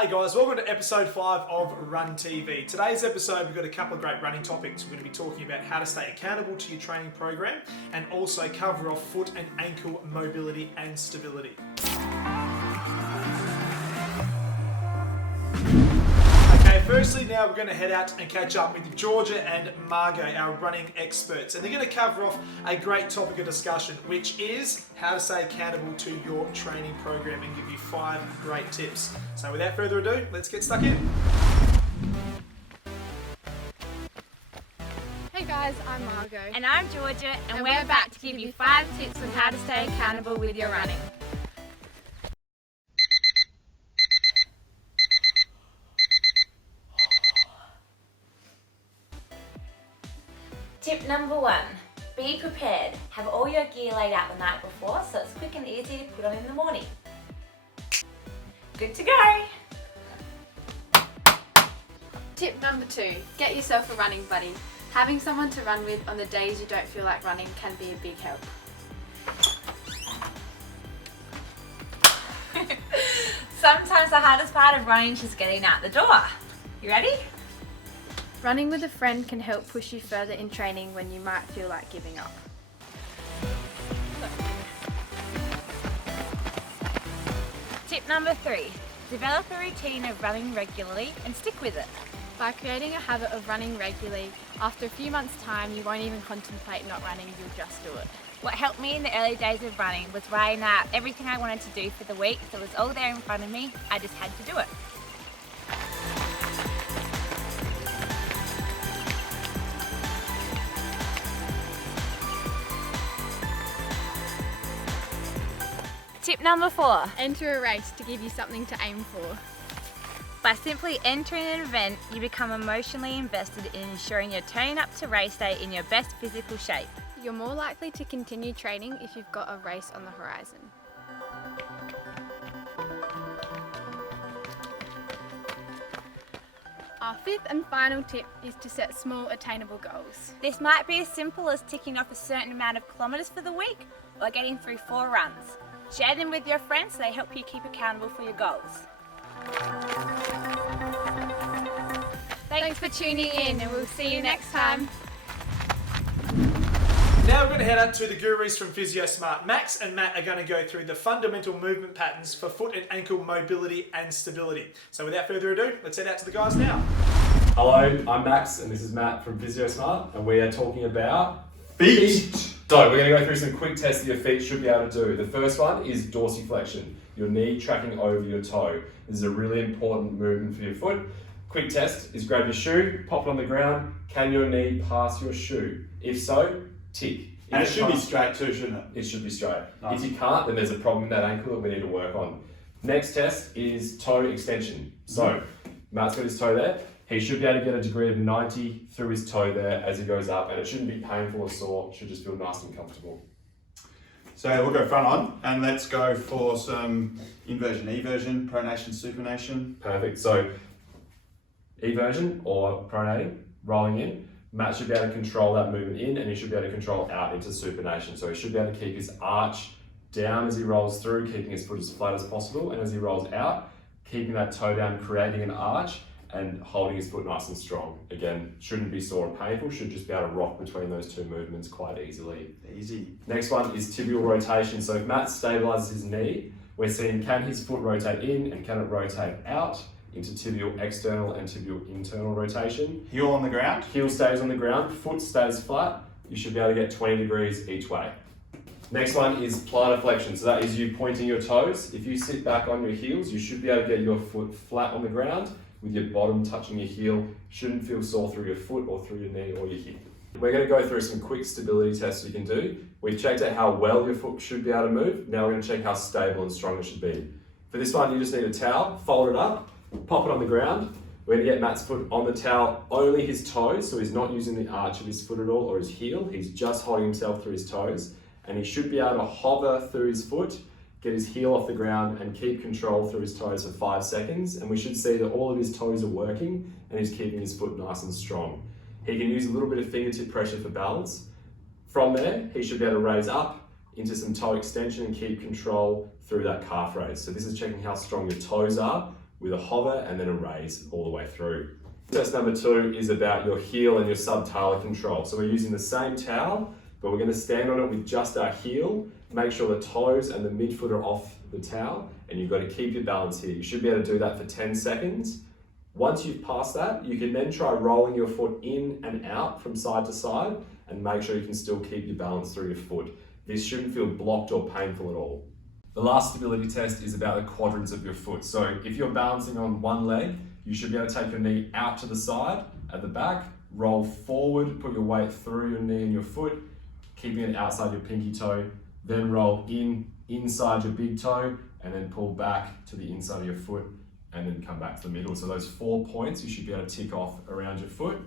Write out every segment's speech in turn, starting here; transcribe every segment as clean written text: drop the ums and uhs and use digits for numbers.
Hey guys, welcome to episode 5 of RunTV. Today's episode we've got a couple of great running topics. We're going to be talking about how to stay accountable to your training program and also cover off foot and ankle mobility and stability. Okay, firstly now we're going to head out and catch up with Georgia and Margo, our running experts. And they're going to cover off a great topic of discussion, which is how to stay accountable to your training program and give you 5 great tips. So without further ado, let's get stuck in. Hey guys, I'm Margo. And I'm Georgia, and we're back to give you 5 tips on how to stay accountable with your running. Tip number 1, be prepared. Have all your gear laid out the night before so it's quick and easy to put on in the morning. Good to go. Tip number 2, get yourself a running buddy. Having someone to run with on the days you don't feel like running can be a big help. Sometimes the hardest part of running is just getting out the door. You ready? Running with a friend can help push you further in training when you might feel like giving up. Tip number 3, develop a routine of running regularly and stick with it. By creating a habit of running regularly, after a few months' time you won't even contemplate not running, you'll just do it. What helped me in the early days of running was writing out everything I wanted to do for the week, so it was all there in front of me, I just had to do it. Tip number 4. Enter a race to give you something to aim for. By simply entering an event, you become emotionally invested in ensuring you're turning up to race day in your best physical shape. You're more likely to continue training if you've got a race on the horizon. Our 5th and final tip is to set small attainable goals. This might be as simple as ticking off a certain amount of kilometres for the week or getting through 4 runs. Share them with your friends so they help you keep accountable for your goals. Thanks for tuning in, and we'll see you next time. Now we're going to head out to the gurus from Physiosmart. Max and Matt are going to go through the fundamental movement patterns for foot and ankle mobility and stability. So without further ado, let's head out to the guys now. Hello, I'm Max and this is Matt from Physiosmart, and we are talking about feet. So we're going to go through some quick tests that your feet should be able to do. The first one is dorsiflexion, your knee tracking over your toe. This is a really important movement for your foot. Quick test is grab your shoe, pop it on the ground. Can your knee pass your shoe? If so, tick. And it should be straight too, shouldn't it? It should be straight. Nice. If you can't, then there's a problem in that ankle that we need to work on. Next test is toe extension. So Matt's got his toe there. He should be able to get a degree of 90 through his toe there as he goes up, and it shouldn't be painful or sore, it should just feel nice and comfortable. So we'll go front on and let's go for some inversion, eversion, pronation, supination. Perfect. So eversion or pronating, rolling in. Matt should be able to control that movement in, and he should be able to control out into supination. So he should be able to keep his arch down as he rolls through, keeping his foot as flat as possible, and as he rolls out, keeping that toe down, creating an arch, and holding his foot nice and strong. Again, shouldn't be sore and painful, should just be able to rock between those two movements quite easily. Easy. Next one is tibial rotation. So if Matt stabilizes his knee, we're seeing can his foot rotate in and can it rotate out into tibial external and tibial internal rotation. Heel on the ground. Heel stays on the ground, foot stays flat. You should be able to get 20 degrees each way. Next one is plantar flexion. So that is you pointing your toes. If you sit back on your heels, you should be able to get your foot flat on the ground with your bottom touching your heel. Shouldn't feel sore through your foot or through your knee or your hip. We're going to go through some quick stability tests you can do. We've checked out how well your foot should be able to move. Now we're going to check how stable and strong it should be. For this one, you just need a towel, fold it up, pop it on the ground. We're going to get Matt's foot on the towel, only his toes, so he's not using the arch of his foot at all or his heel. He's just holding himself through his toes, and he should be able to hover through his foot, get his heel off the ground and keep control through his toes for 5 seconds, and we should see that all of his toes are working and he's keeping his foot nice and strong. He can use a little bit of fingertip pressure for balance. From there, he should be able to raise up into some toe extension and keep control through that calf raise. So this is checking how strong your toes are with a hover and then a raise all the way through. Test number 2 is about your heel and your subtalar control. So we're using the same towel, but we're going to stand on it with just our heel. Make sure the toes and the midfoot are off the towel, and you've got to keep your balance here. You should be able to do that for 10 seconds. Once you've passed that, you can then try rolling your foot in and out from side to side and make sure you can still keep your balance through your foot. This shouldn't feel blocked or painful at all. The last stability test is about the quadrants of your foot. So if you're balancing on one leg, you should be able to take your knee out to the side, at the back, roll forward, put your weight through your knee and your foot, keeping it outside your pinky toe, then roll inside your big toe, and then pull back to the inside of your foot, and then come back to the middle. So those 4 points you should be able to tick off around your foot,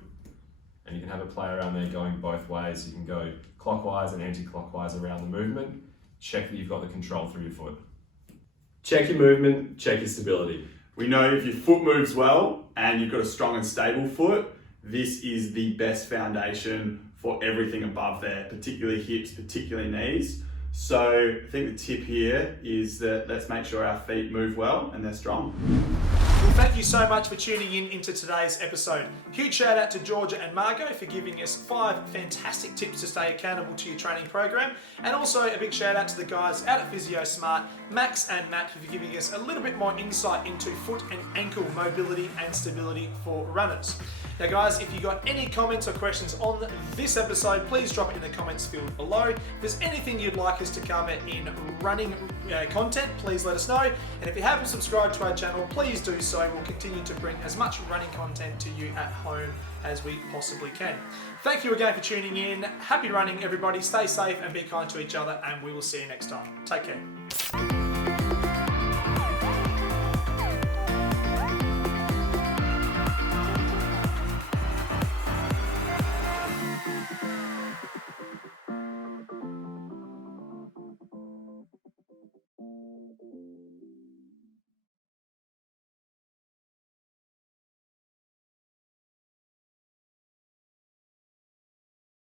and you can have a play around there going both ways. You can go clockwise and anti-clockwise around the movement. Check that you've got the control through your foot. Check your movement, check your stability. We know if your foot moves well and you've got a strong and stable foot, this is the best foundation for everything above there, particularly hips, particularly knees. So I think the tip here is that let's make sure our feet move well and they're strong. Well, thank you so much for tuning in into today's episode. Huge shout out to Georgia and Margo for giving us 5 fantastic tips to stay accountable to your training program. And also a big shout out to the guys out at Physio Smart, Max and Matt, for giving us a little bit more insight into foot and ankle mobility and stability for runners. Now guys, if you got any comments or questions on this episode, please drop it in the comments field below. If there's anything you'd like us to cover in running content, please let us know. And if you haven't subscribed to our channel, please do so. We'll continue to bring as much running content to you at home as we possibly can. Thank you again for tuning in. Happy running, everybody. Stay safe and be kind to each other, and we will see you next time. Take care.